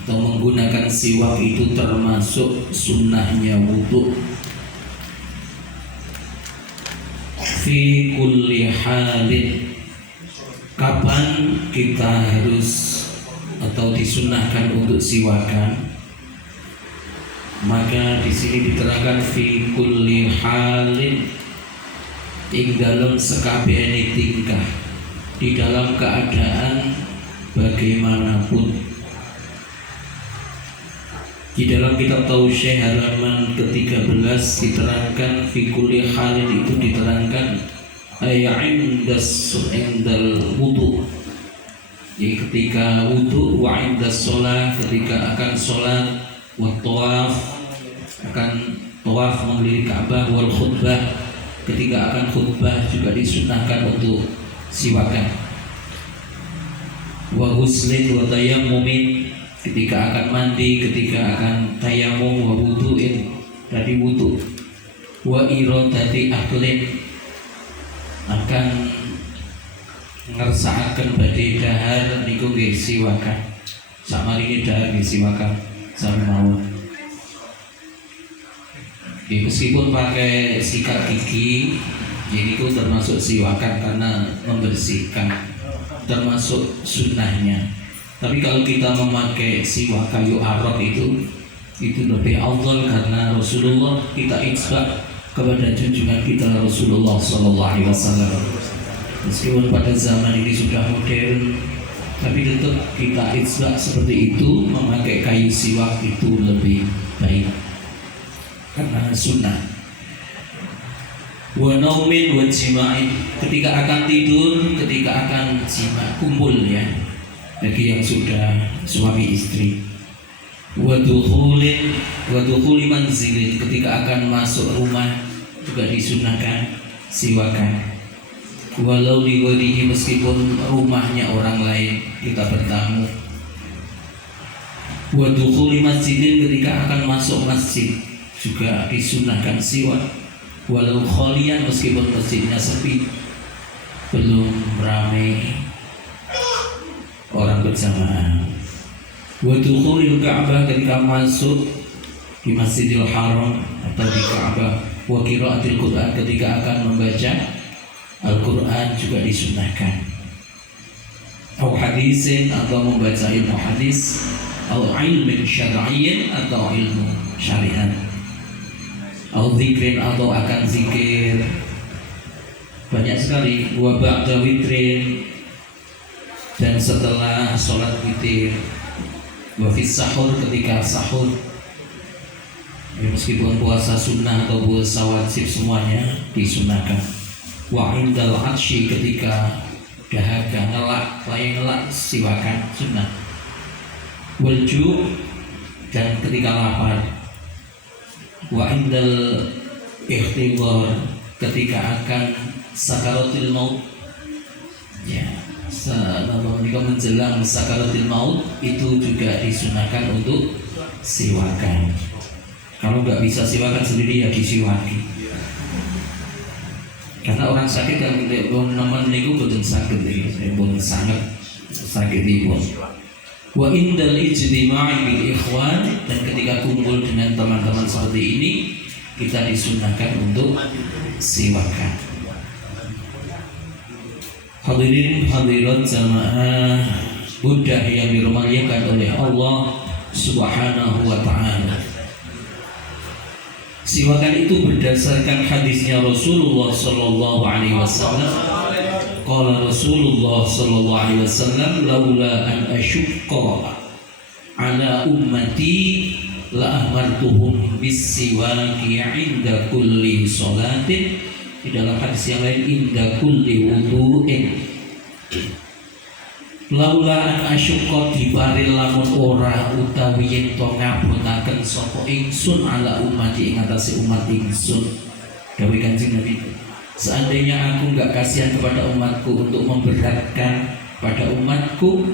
atau menggunakan siwak itu termasuk sunnahnya wudu. Fi kulli halin, kapan kita harus atau disunahkan untuk siwakan? Maka di sini diterangkan fi kulli halin, ing dalam sekabehane tingkah, di dalam keadaan bagaimanapun. Di dalam kitab Tausyih halaman ke-13 diterangkan fi kulli halin itu diterangkan indal wudu, jadi ketika wudu, wa indas sholat, ketika akan sholat, wa tawaf, akan tawaf mengelilingi Ka'bah, wal khutbah, ketika akan khutbah juga disunahkan untuk siwakan, wa ghuslin wa tayammumin, ketika akan mandi, ketika akan tayamum, wa wudu'in, tadi wudu, wa iradati aklin, akan ngersakaken badhe dahar niku nggih siwakan. Samaringe dahar nggih siwakan sami mawon. Meskipun pakai sikat gigi, jadi itu termasuk siwakan karena membersihkan, termasuk sunnahnya. Tapi kalau kita memakai siwak kayu arok itu lebih afdal karena Rasulullah, kita itsba kepada junjungan kita Rasulullah SAW. Meskipun pada zaman ini sudah modern, tapi tetap kita itsba seperti itu, memakai kayu siwak itu lebih baik karena sunnah. Wa naumin wa jima'in, ketika akan tidur, ketika akan jima, kumpul ya, bagi yang sudah suami istri. Wa dukhuli manzilin, ketika akan masuk rumah juga disunahkan siwakan. Walau di wadihi, meskipun rumahnya orang lain, kita bertamu. Wa dukhuli masjidin, ketika akan masuk masjid juga disunahkan siwak. Walau kholian, meskipun masjidnya sepi, belum ramai orang berjamaah. Wa dukhulil Ka'bah, ketika masuk di Masjidil Haram atau di Ka'bah. Wa qiraatil Qur'an, ketika akan membaca Al-Qur'an juga disunahkan. Au hadisin, atau membaca ilmu hadis, au ilmin syar'iyyin, atau ilmu syariat, au zikrin, atau akan zikir. Banyak sekali. Wa ba'da witrin, dan setelah sholat witir. Wa fis sahur, ketika sahur ya, meskipun puasa sunnah atau puasa wajib semuanya disunahkan. Wa indal atsyi, ketika dahaga, ngelak, lain ngelak, siwakan sunnah. Wal ju', dan ketika lapar. Wa indal ikhtidar, ketika akan sakaratul maut ya, ketika menjelang sakaratul maut itu juga disunahkan untuk siwakan. Kalau nggak bisa siwakan sendiri ya disiwaki. Karena orang sakit yang nemen niku boten sakit iki, boten sangat sakit iki. Wa indal ijtima'i bil ikhwan, dan ketika kumpul dengan teman-teman seperti ini kita disunahkan untuk siwakan. Hadirin hadirat jamaah Buddha yang dirahmati oleh Allah Subhanahu wa ta'ala. Siwakan itu berdasarkan hadisnya Rasulullah sallallahu alaihi wasallam. Qala Rasulullah sallallahu alaihi wasallam, laula an asyqa ala ummati la amartuhum bis siwaki 'inda kulli sholatin. Di dalam hadis yang lain, inda kulli wudu'in. Laula an asyqa, dibaril lamun ora utawi yen to ngabotaken sapa ingsun ala ummati, ing atase umat ingsun. Dawuh Kanjeng Nabi, seandainya aku enggak kasihan kepada umatku untuk memberatkan pada umatku,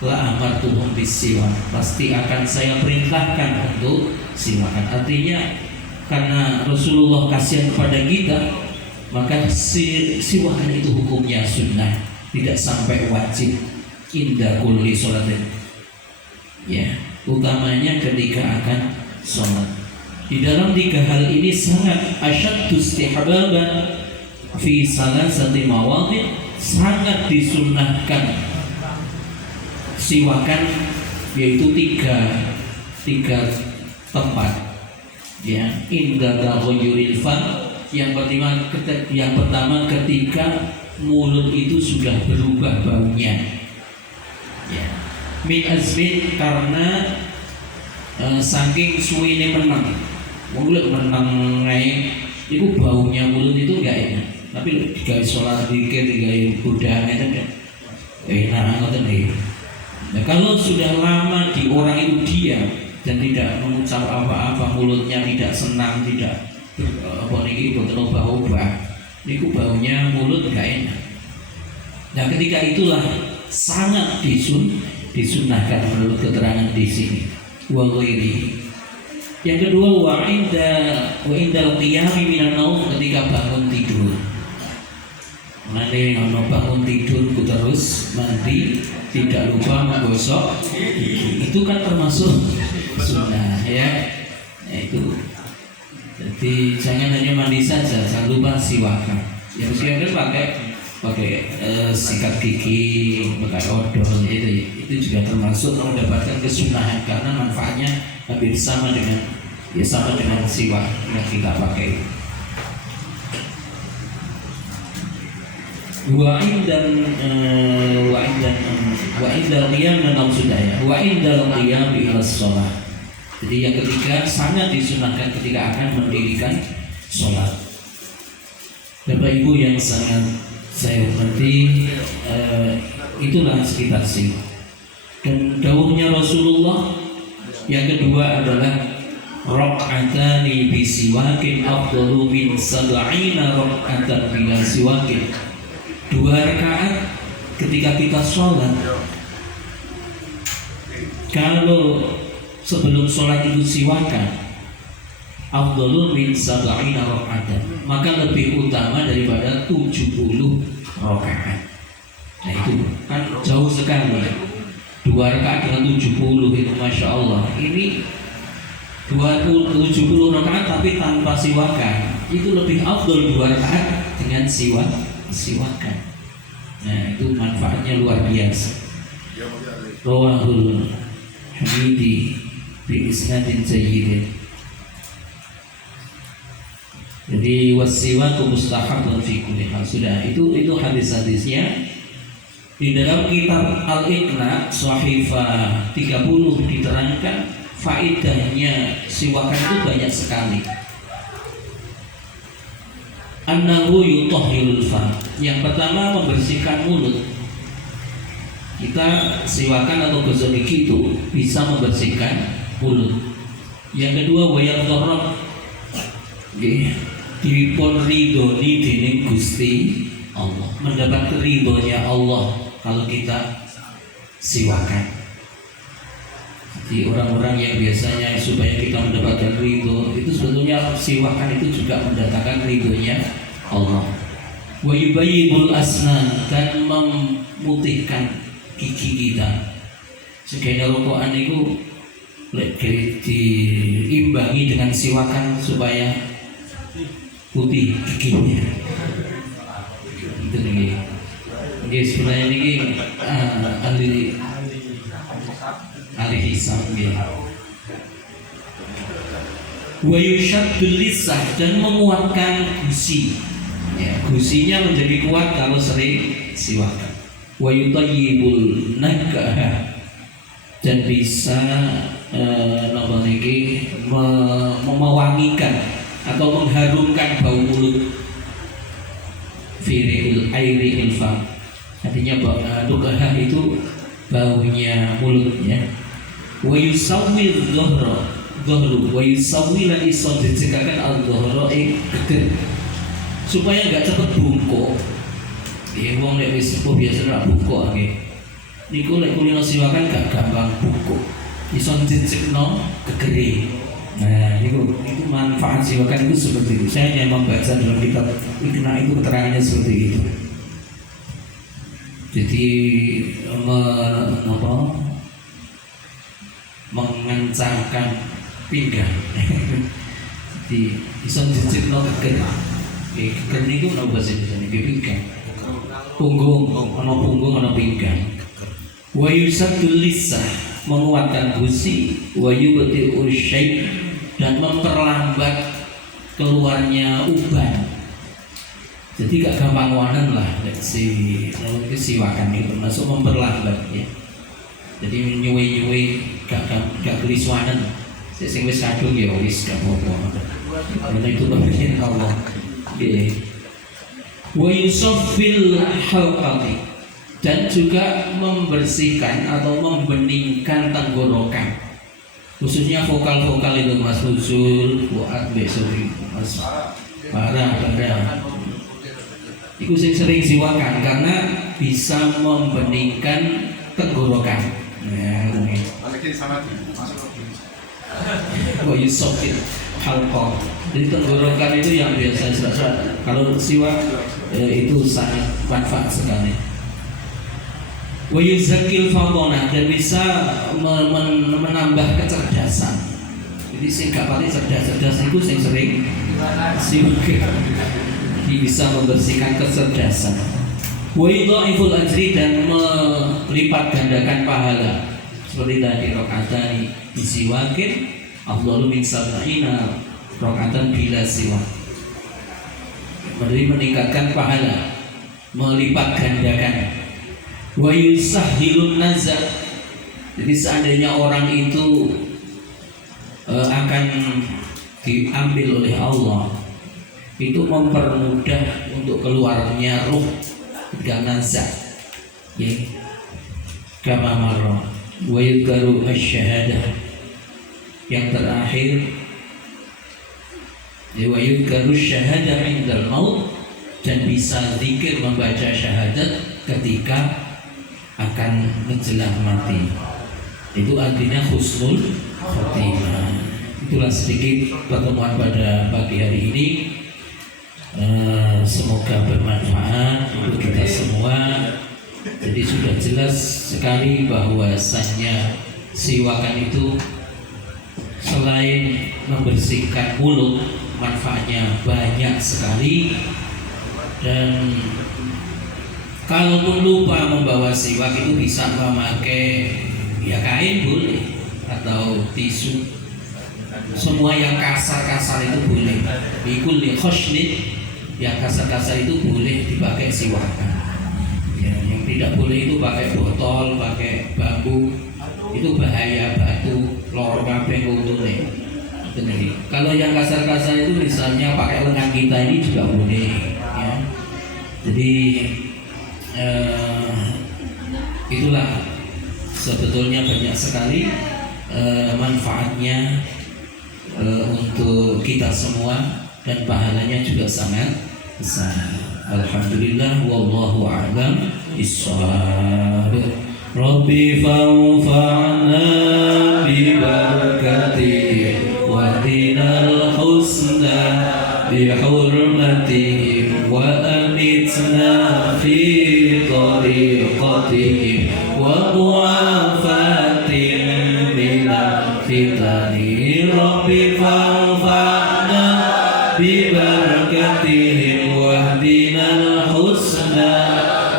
la amartuhum bisiwak, pasti akan saya perintahkan untuk siwakan. Artinya karena Rasulullah kasihan kepada kita, maka siwakan itu hukumnya sunnah, tidak sampai wajib. Indah kulli sholatin ya, utamanya ketika akan sholat. Di dalam 3 hal ini sangat asyaddu istihbaban fi salasati mawadhi, sangat disunnahkan siwakan, yaitu tiga tempat ya. Inda taghayyuril fam, yang pertama ketika mulut itu sudah berubah baunya ya. Min azmin, karena saking suwine menang mulut menang ngai itu baunya mulut itu enggak enak. Tapi digawe sholat dikit, digawe budang itu kan enak ngoten iki. Nah, kalau sudah lama di orang itu diam dan tidak mengucap apa-apa, mulutnya tidak senang, tidak apa niki boten ubah-ubah, niku baunya mulut enggak enak. Nah, ketika itulah sangat disunahkan menurut keterangan di sini. Wa ghairi. Yang kedua, wa indal qiyami minan naum, ketika bangun tidur. Nanti ono bangun tidur terus mandi, tidak lupa menggosok gigi. Itu kan termasuk sunnah ya. Nah, itu. Jadi jangan hanya mandi saja, jangan lupa siwakan. Yang siwakan pakai sikat gigi, pakai odol, itu juga termasuk mendapatkan kesunahan, karena manfaatnya hampir sama dengan siwak yang kita pakai. Wa indal qiyam ila shalah. Jadi yang ketiga sangat disunahkan ketika akan mendirikan sholat. Bapak Ibu yang sangat saya hormati, itulah sekitar sini. Dan dawuhnya Rasulullah yang kedua adalah raq'atani bi siwakin afdalu min sab'ina raq'atan bila siwakin. 2 rakaat ketika kita sholat, kalau sebelum sholat itu siwakan, afdalul min sab'ina rakaatan, maka lebih utama daripada 70 rakaat. Nah itu kan jauh sekali. 2 rakaat dengan 70 itu masya Allah. Ini 70 rakaat tapi tanpa siwakan, itu lebih afdal 2 rakaat dengan siwakan. Nah itu manfaatnya luar biasa. Rawahul Hamidi bi isnadin jayyidin. Jadi wasiwaku mustahabun fi kulli hal. Sudah itu hadis-hadisnya di dalam kitab Al-Iqna Shahifah 30 diterangkan faedahnya siwakan itu banyak sekali. Annahu yutahhirul fam. Yang pertama membersihkan mulut. Kita siwakan atau gosok gigi itu bisa membersihkan mulut. Yang kedua wayadharrab, dipun ridhoni dening Gusti Allah, mendapat ridhonya Allah kalau kita siwakan. Jadi orang-orang yang biasanya supaya kita mendapatkan ridho, itu sebetulnya siwakan itu juga mendatangkan ridhonya Allah. Wa yubayyibul asnan, dan memutihkan gigi kita. Sekena rokokan itu diimbangi dengan siwakan supaya putih giginya. Itu nih. Oke, sebenarnya ini ahli hisab ya. Wa yushaddul lisah, dan menguatkan gusi. Ya, gusinya menjadi kuat kalau sering siwakan. Wa yutayyibul nakah, dan bisa mewangikan atau mengharumkan bau mulut. Firil airi ilfam, artinya nukah itu baunya mulutnya. Wa yusawwil dhahru wa yusawwil al-isad, dicegahkan al-dhahra geger supaya enggak cepat bungkuk. Ya wong nek wis sepuh biasa ora bungkuk nggih. Niku lek kulino siwakan gak gampang bungkuk. Iso njejekno gegere. Nah, itu manfaat siwakan itu seperti itu. Saya hanya membaca dalam kitab Iqna itu keterangannya seperti itu. Jadi mengencangkan pinggang. Di bisa dicipno geger. Geger niku ana bahasa Indonesia pinggang. Punggung, ana pinggang. Wa yusaddul lisah, menguatkan gusi, wa yubti'u syai' dan memperlambat keluarnya uban. Jadi gak gampang wanen lah siwakan itu termasuk memperlambat ya. Jadi nyuwe-nyuwe gak gelis wanen. Sing wis kadung ya wis gak apa-apa. Karena itu pemberian Allah. Wa yusaffil halqati, dan juga membersihkan atau membeningkan tenggorokan, khususnya vokal-vokal itu Mas Huzul, Fuad, besok Mas Barang. Itu sering siwakan karena bisa membeningkan tenggorokan. Oh yusofil halqah. Jadi tenggorokan itu yang biasa kalau siwak itu sangat manfaat sekali. Wa yuzakil fadona, dan bisa menambah kecerdasan. Jadi sing gak paling cerdas itu sing sering siwak. Bisa membersihkan kecerdasan. Wa yudha'iful ajri, dan melipat gandakan pahala. Seperti tadi rakaatani bisiwakin afdalu min sab'ina rakaatan bila siwak. Jadi meningkatkan pahala, melipat gandakan. Wa yusahhilun nazar, jadi seandainya orang itu akan diambil oleh Allah, itu mempermudah untuk keluarnya ruh ketika nazar. Kama marra wa yudkaru asy-syahadah, yang terakhir wa yudkaru asy-syahadah indal maut, dan bisa zikir membaca syahadat ketika akan menjelang mati. Itu artinya husnul khotimah. Itulah sedikit pertemuan pada pagi hari ini. Semoga bermanfaat untuk kita semua. Jadi sudah jelas sekali bahwasannya siwakan itu selain membersihkan mulut, manfaatnya banyak sekali. Dan kalaupun lupa membawa siwak, itu bisa memakai ya kain boleh, atau tisu. Semua yang kasar-kasar itu boleh. Bikul li khoshnit, yang kasar-kasar itu boleh dipakai siwakan. Ya, yang tidak boleh itu pakai botol, pakai bambu, itu bahaya, batu, lor kabeh untune. Kalau yang kasar-kasar itu misalnya pakai lengan kita ini juga boleh. Ya. Jadi itulah sebetulnya banyak sekali manfaatnya untuk kita semua, dan pahalanya juga sangat besar. Alhamdulillah, wallahu a'lam bishawab. Rabbi fanfa'na bi barakatihi wa dinal husna bi hurmatihi wa amitna fi tariqatihi wa mu'afatin minal fitani. Rabbi fanfa'na bi barakatihi wa dinal husna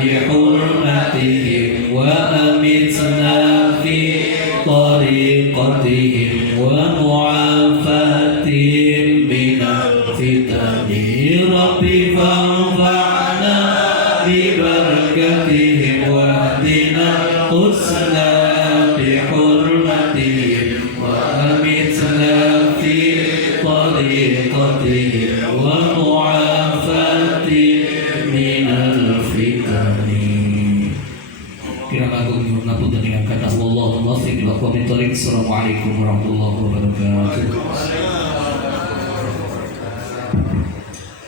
bi hurmatihi wa amitna fi tariqatihi wa mu'afatin minal fitani. Rabbi fanfa'na bi barakatihi wa dinal husna bi hurmatihi wa amitna fi tariqatihi wa mu'afatin minal fitani. Kiramakum ngapunten dengan kata Allahumma fiqh wa min tariq. Assalamualaikum warahmatullahi wabarakatuh.